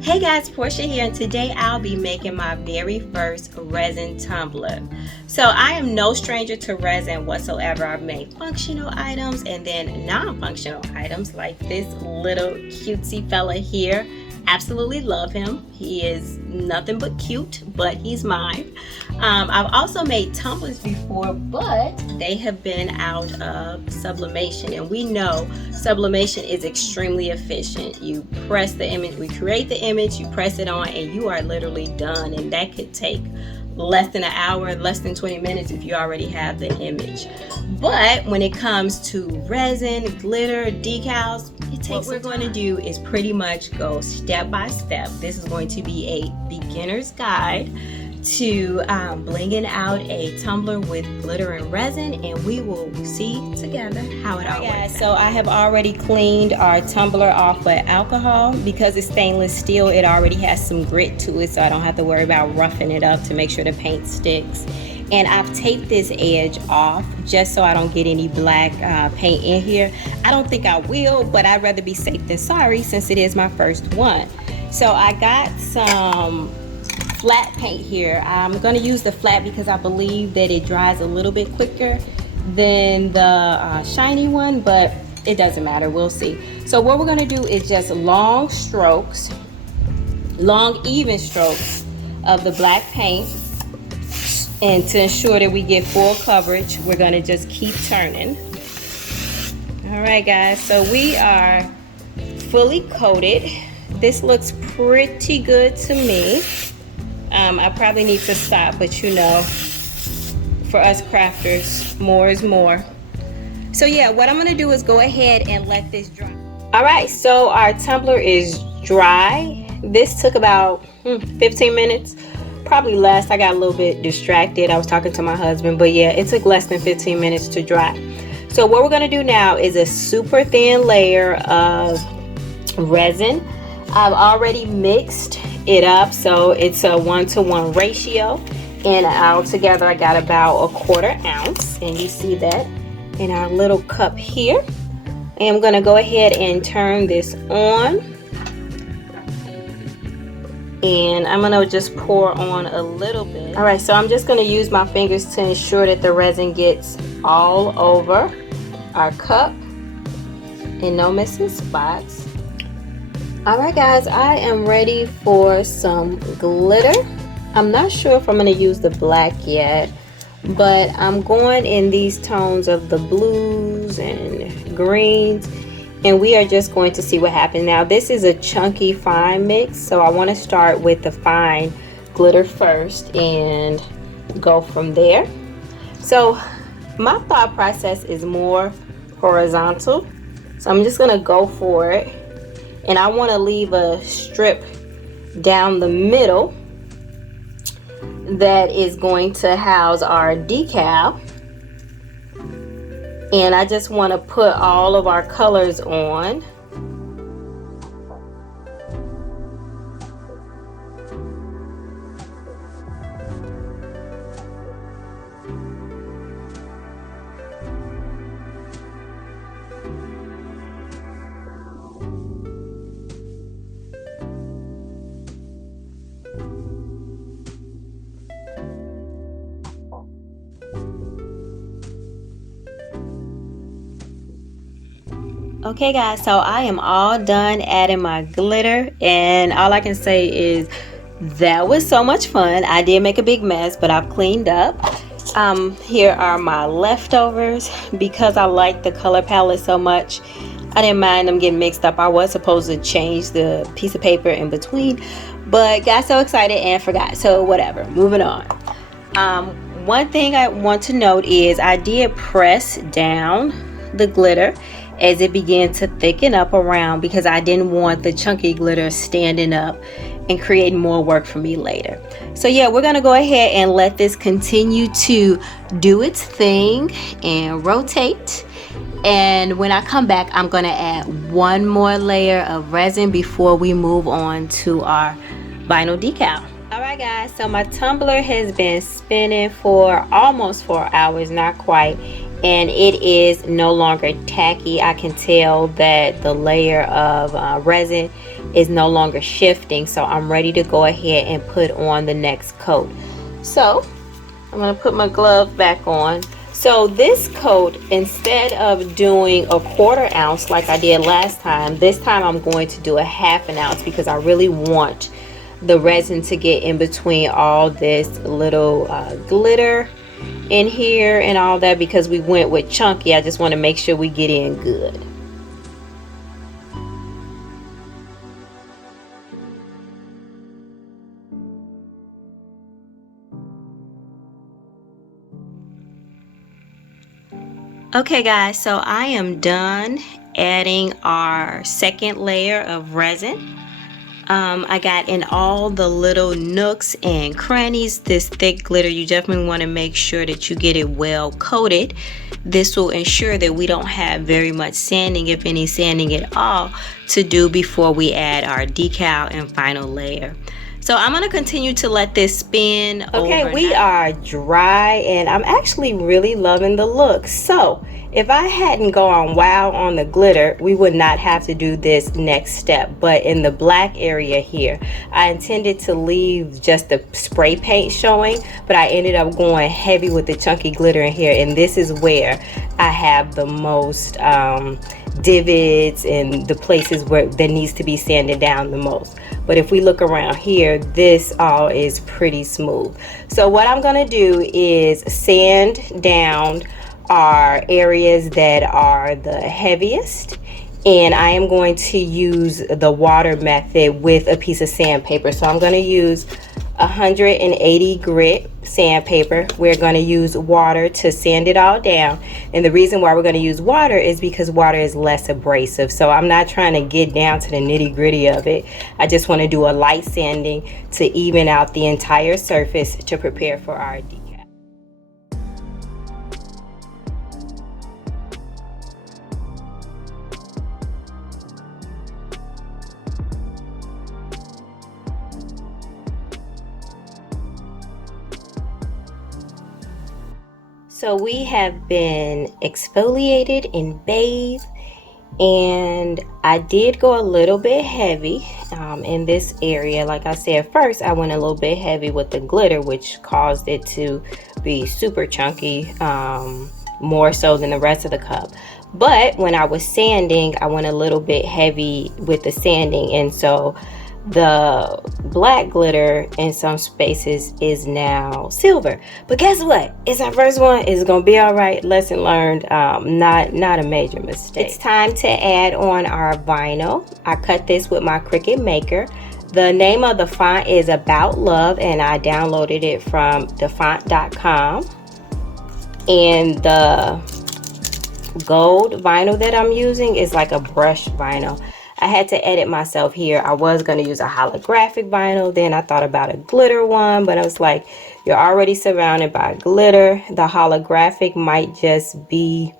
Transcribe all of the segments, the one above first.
Hey guys, Portia here, and today I'll be making my very first resin tumbler. So I am no stranger to resin whatsoever. I've made functional items and then non-functional items like this little cutesy fella here. Absolutely love him. He is nothing but cute, but he's mine. I've also made tumblers before, but they have been out of sublimation, and we know sublimation is extremely efficient. You press the image, we create the image, you press it on, and you are literally done, and that could take less than an hour, less than 20 minutes if you already have the image. But when it comes to resin, glitter, decals, what we're going to do is pretty much go step by step. This is going to be a beginner's guide to blinging out a tumbler with glitter and resin, and we will see together how it all works. So I have already cleaned our tumbler off with alcohol. Because it's stainless steel, it already has some grit to it, so I don't have to worry about roughing it up to make sure the paint sticks. And I've taped this edge off just so I don't get any black paint in here. I don't think I will, but I'd rather be safe than sorry since it is my first one. So I got some flat paint here. I'm going to use the flat because I believe that it dries a little bit quicker than the shiny one, but it doesn't matter, we'll see. So what we're going to do is just long strokes, long even strokes of the black paint, and to ensure that we get full coverage, we're going to just keep turning. All right guys, so we are fully coated. This looks pretty good to me. I probably need to stop, but you know, for us crafters, more is more. So yeah, what I'm gonna do is go ahead and let this dry. All right, so our tumbler is dry. This took about 15 minutes, probably less. I got a little bit distracted. I was talking to my husband, but yeah, it took less than 15 minutes to dry. So what we're gonna do now is a super thin layer of resin. I've already mixed it up, so it's a 1-to-1 ratio, and altogether I got about 1/4 ounce, and you see that in our little cup here. And I'm gonna go ahead and turn this on, and I'm gonna just pour on a little bit. All right, so I'm just gonna use my fingers to ensure that the resin gets all over our cup and no missing spots. Alright guys, I am ready for some glitter. I'm not sure if I'm going to use the black yet, but I'm going in these tones of the blues and greens, and we are just going to see what happens. Now this is a chunky fine mix, so I want to start with the fine glitter first and go from there. So my thought process is more horizontal, so I'm just going to go for it. And I want to leave a strip down the middle that is going to house our decal. And I just want to put all of our colors on. Okay guys, so I am all done adding my glitter, and all I can say is that was so much fun. I did make a big mess, but I've cleaned up. Here are my leftovers. Because I like the color palette so much, I didn't mind them getting mixed up. I was supposed to change the piece of paper in between, but got so excited and forgot, so whatever, moving on. One thing I want to note is I did press down the glitter as it began to thicken up around, because I didn't want the chunky glitter standing up and creating more work for me later. So yeah, we're gonna go ahead and let this continue to do its thing and rotate. And when I come back, I'm gonna add one more layer of resin before we move on to our vinyl decal. Alright guys, so my tumbler has been spinning for almost 4 hours, not quite, and it is no longer tacky. I can tell that the layer of resin is no longer shifting. So I'm ready to go ahead and put on the next coat. So I'm going to put my glove back on. So this coat, instead of doing a 1/4 ounce like I did last time, this time I'm going to do a 1/2 ounce because I really want the resin to get in between all this little glitter in here and all that, because we went with chunky. I just want to make sure we get in good. Okay guys, so I am done adding our second layer of resin. I got in all the little nooks and crannies this thick glitter. You definitely want to make sure that you get it well coated. This will ensure that we don't have very much sanding, if any sanding at all, to do before we add our decal and final layer. So I'm going to continue to let this spin. Okay, we are dry and I'm actually really loving the look. So if I hadn't gone wow on the glitter, we would not have to do this next step. But in the black area here, I intended to leave just the spray paint showing, but I ended up going heavy with the chunky glitter in here. And this is where I have the most divots and the places where there needs to be sanded down the most. But if we look around here, this all is pretty smooth. So what I'm going to do is sand down our areas that are the heaviest, and I am going to use the water method with a piece of sandpaper. So I'm going to use 180 grit sandpaper. We're going to use water to sand it all down, and the reason why we're going to use water is because water is less abrasive. So I'm not trying to get down to the nitty-gritty of it. I just want to do a light sanding to even out the entire surface to prepare for our decal. So we have been exfoliated and bathed, and I did go a little bit heavy in this area. Like I said, first I went a little bit heavy with the glitter, which caused it to be super chunky, more so than the rest of the cup. But when I was sanding, I went a little bit heavy with the sanding, and so the black glitter in some spaces is now silver. But guess what? It's our first one. It's gonna be all right. Lesson learned. Not a major mistake. It's time to add on our vinyl. I cut this with my Cricut Maker. The name of the font is About Love, and I downloaded it from thefont.com. And the gold vinyl that I'm using is like a brushed vinyl. I had to edit myself here. I was going to use a holographic vinyl. Then I thought about a glitter one, but I was like, you're already surrounded by glitter. The holographic might just be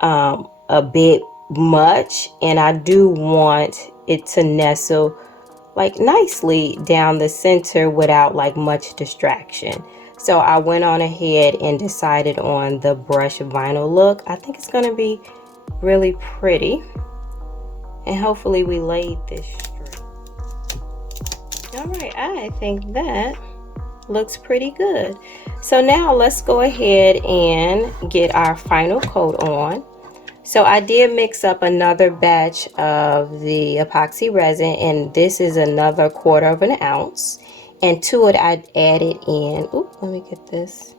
a bit much, and I do want it to nestle like nicely down the center without like much distraction. So I went on ahead and decided on the brush vinyl look. I think it's going to be really pretty. And hopefully we laid this straight. All right, I think that looks pretty good. So now let's go ahead and get our final coat on. So I did mix up another batch of the epoxy resin, and this is another 1/4 ounce. And to it I added in, let me get this.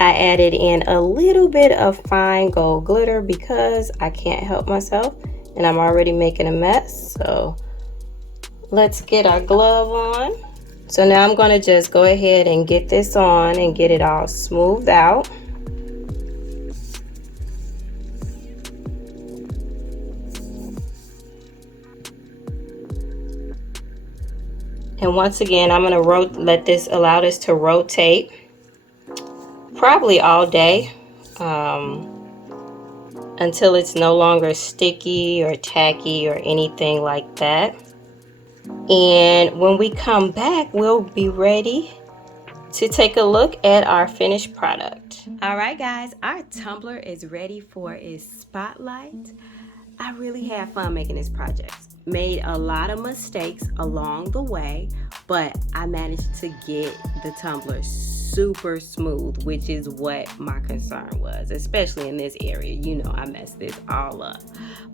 I added in a little bit of fine gold glitter because I can't help myself and I'm already making a mess. So let's get our glove on. So now I'm going to just go ahead and get this on and get it all smoothed out. And once again, I'm going to allow this to rotate probably all day until it's no longer sticky or tacky or anything like that. And when we come back, we'll be ready to take a look at our finished product. All right guys, our tumbler is ready for its spotlight. I really had fun making this project. Made a lot of mistakes along the way, but I managed to get the tumbler super smooth, which is what my concern was, especially in this area. You know, I messed this all up.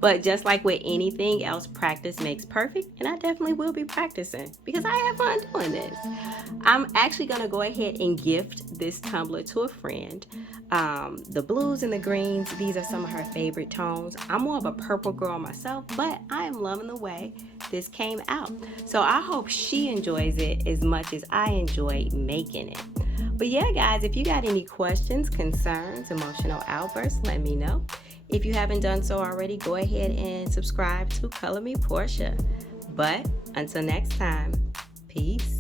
But just like with anything else, practice makes perfect, and I definitely will be practicing because I have fun doing this. I'm actually going to go ahead and gift this tumbler to a friend. The blues and the greens, these are some of her favorite tones. I'm more of a purple girl myself, but I am loving the way this came out. So I hope she enjoys it as much as I enjoyed making it. But yeah, guys, if you got any questions, concerns, emotional outbursts, let me know. If you haven't done so already, go ahead and subscribe to Color Me Portia. But until next time, peace.